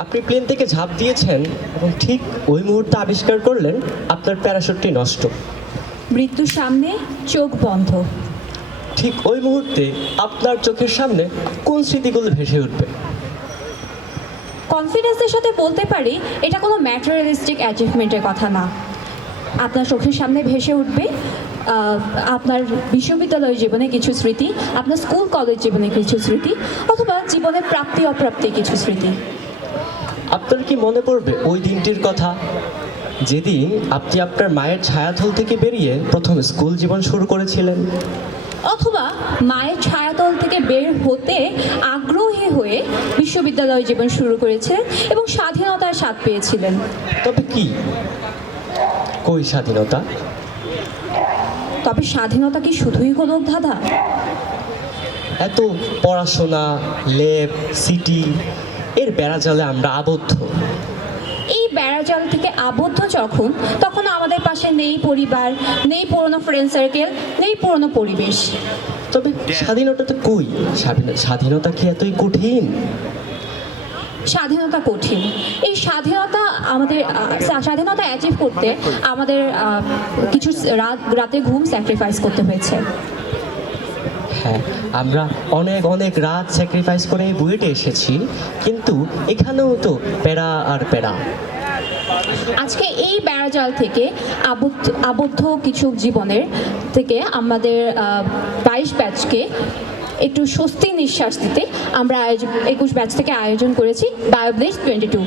আপনি প্লেন থেকে ঝাঁপ দিয়েছেন এবং ঠিক ওই মুহূর্তে আবিষ্কার করলেন আপনার প্যারাশুটটি নষ্ট। মৃত্যুর সামনে চোখ বন্ধ। ঠিক ওই মুহূর্তে আপনার চোখের সামনে কোন স্মৃতিগুলো ভেসে উঠবে? কনফিডেন্সের সাথে বলতে পারি এটা কোনো ম্যাটেরিয়ালিস্টিক অ্যাচিভমেন্টের কথা না। আপনার চোখের সামনে ভেসে উঠবে আপনার বিশ্ববিদ্যালয় জীবনে কিছু স্মৃতি, আপনার স্কুল কলেজ জীবনে কিছু স্মৃতি, অথবা জীবনের প্রাপ্তি অপ্রাপ্তি কিছু স্মৃতি। আপনার কি মনে পড়বে ওই দিনটির কথা, যেদিন আপনি আপনার মায়ের ছায়াতল থেকে বেরিয়ে প্রথম স্কুল জীবন শুরু করেছিলেন? অথবা মায়ের ছায়াতল থেকে বের হতে আগ্রহী হয়ে বিশ্ববিদ্যালয় জীবন শুরু করেছেন এবং স্বাধীনতার স্বাদ পেয়েছিলেন। তবে কি, কই স্বাধীনতা? তবে স্বাধীনতা কি শুধুই গোলক ধাঁধা? এত পড়াশোনা, ল্যাব, সিটি এর বেড়াজালে আমরা আবদ্ধ। এই বেড়াজাল থেকে আবদ্ধ যখন, তখন আমাদের পাশে নেই পরিবার, নেই পুরনো ফ্রেন্ড সার্কেল, নেই পুরনো পরিবেশ। তবে স্বাধীনতাটা কই? স্বাধীনতা কি এতই কঠিন? স্বাধীনতা কঠিন। এই স্বাধীনতা অ্যাচিভ করতে আমাদের কিছু রাতে ঘুম স্যাক্রিফাইস করতে হয়েছে। হ্যাঁ, আমরা অনেক অনেক রাত স্যাক্রিফাইস করে এই বুয়েটে এসেছি, কিন্তু এখানেও তো প্যারা আর প্যারা। আজকে এই বেড়াজাল থেকে আবদ্ধ কিছু জীবনের থেকে আমাদের 22 ব্যাচকে একটু স্বস্তি নিঃশ্বাস দিতে আমরা 21 ব্যাচ থেকে আয়োজন করেছি বায়োব্লিচ 22।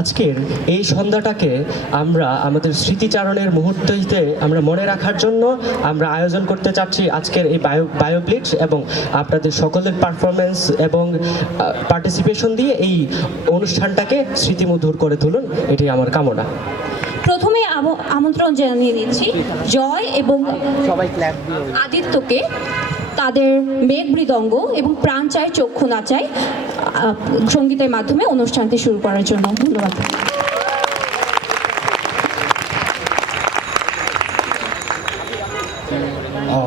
আজকের এই সন্ধ্যাটাকে আমরা আমাদের স্মৃতিচারণের মুহূর্ততে আমরা মনে রাখার জন্য আমরা আয়োজন করতে চাচ্ছি আজকের এই বায়োব্লিচ, এবং আপনাদের সকলের পারফরমেন্স এবং পার্টিসিপেশন দিয়ে এই অনুষ্ঠানটাকে স্মৃতিমধুর করে তুলুন, এটাই আমার কামনা। প্রথমে আমন্ত্রণ জানিয়ে দিচ্ছি জয় এবং আদিত্যকে তাদের মেঘ মৃদঙ্গ এবং প্রাণ চায় চক্ষু নাচায় সঙ্গীতের মাধ্যমে অনুষ্ঠানটি শুরু করার জন্য। ধন্যবাদ।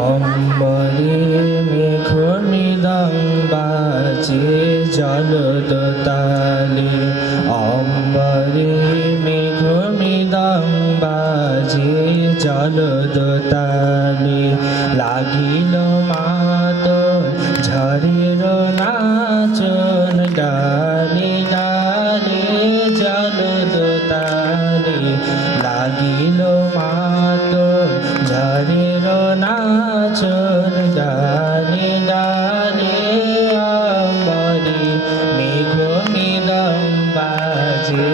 অম্বরে মেঘ মৃদঙ্গাচে জলদতালে, অম্বরে মেঘ মৃদঙ্গাচে জলদতালে, লাগিল মাত ঝড়ের নাচন ডালে ডালে জলদতালে, লাগিল মাত ঝড়ের নাচন ডালে ডালে, অম্বরে মেঘ মৃদঙ্গাচে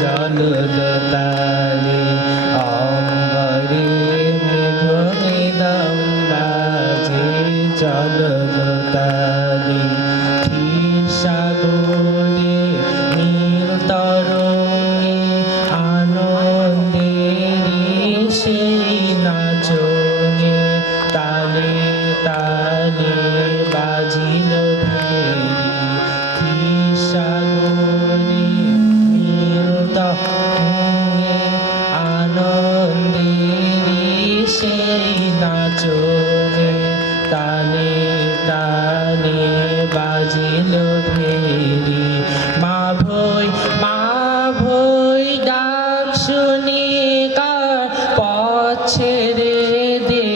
জলদতালে, অম্বরে মেঘ মৃদঙ্গাচে জলদতালে, ক্ষীর সাগরে নীল তরঙ্গে আনন্দেরি সেই নাচনে, তালে তালে বাজিল ভেরি, ক্ষীর সাগরে নীল তরঙ্গে আনন্দেরি সেই নাচনে, তালে তালে বাজিল ভেরি, মা ভই ডাক শুনি কার পথ ছেড়ে দে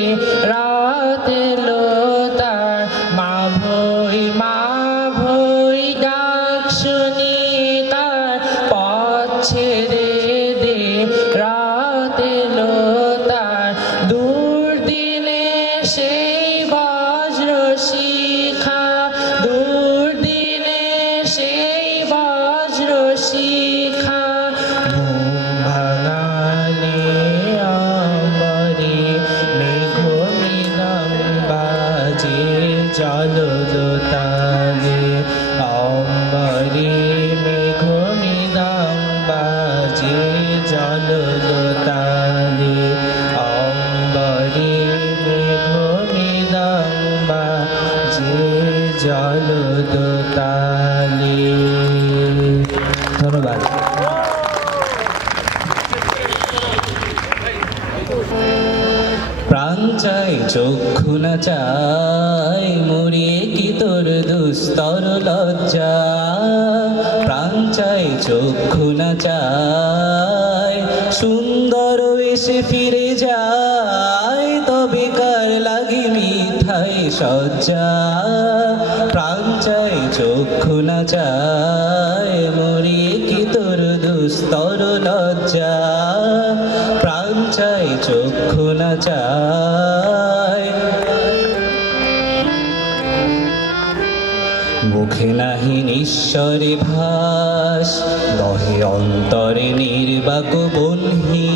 রাত এলো তার, মা ভই ডাক শুনি কার পথ ছেড়ে দে রাত এলো তার, দূর দিনে সেই বজ্র শিখা, দূর দিনে সেই বজ্র শিখা, ঘুম ভাঙালে অম্বরে মেঘ মৃদঙ্গাচে জলদতালে, অম্বরে মেঘ মৃদঙ্গাচে জলদতালে, অম্বরে মেঘ মৃদঙ্গাচে জলদতালে। ধন্যবাদ। প্রাণ চাই চক্ষু না চাই, মরিয়ে কি তোর দুস্তর লজ্জা, প্রাণ প্রাণ চাই চক্ষু না চায় সুন্দর এসে ফিরে যায় তবে কার লাগি মিঠাই সজ্জা প্রাণ চাই চক্ষু না চায় মরি কি তোর দুস্তর লজ্জা প্রাণ চাই চক্ষু না চায় মুখে নাহি নিঃস্বরে ভাস দহে অন্তরে নির্বাক বহ্নি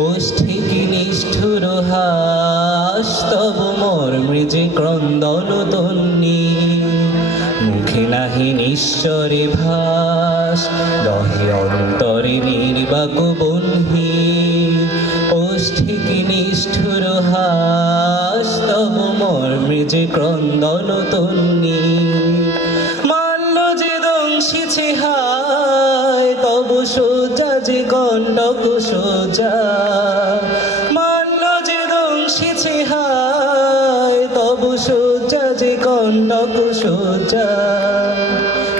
ওষ্ঠে কি নিষ্ঠুর হাস তব মর্মে যে ক্রন্দন তন্নি মুখে নাহি নিঃস্বরে ভাস দহে অন্তরে নির্বাক বহ্নি ওষ্ঠে কি নিষ্ঠুর হাস তব মর্মে যে ক্রন্দন তন্নি মাল্য যে দংশিছে হায় তব সোজা যে কণ্টক সোজা মাল্য যে দংশিছে হায় তব সোজা যে কণ্টক সোজা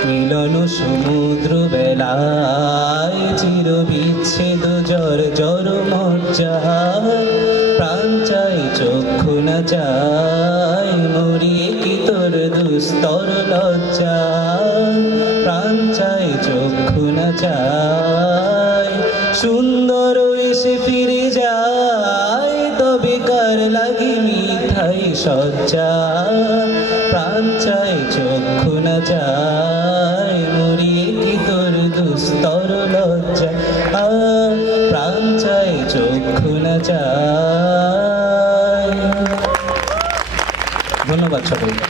মিলন সমুদ্র বেলায় চির বিচ্ছেদ জর জর মজ্জা প্রাণ চাই চক্ষু না চাই মরিয়ে কি তোর দুস্তর লজ্জা প্রাণ চাই চক্ষু না চাই সুন্দর এসে ফিরে যায় তবে কার লাগি মিঠাই সজ্জা প্রাণ চাই চক্ষু না চাই মরিয়ে কি তোর দুস্তর লজ্জা প্রাণ চাই চক্ষু না চাই ধন্যবাদ সকলকে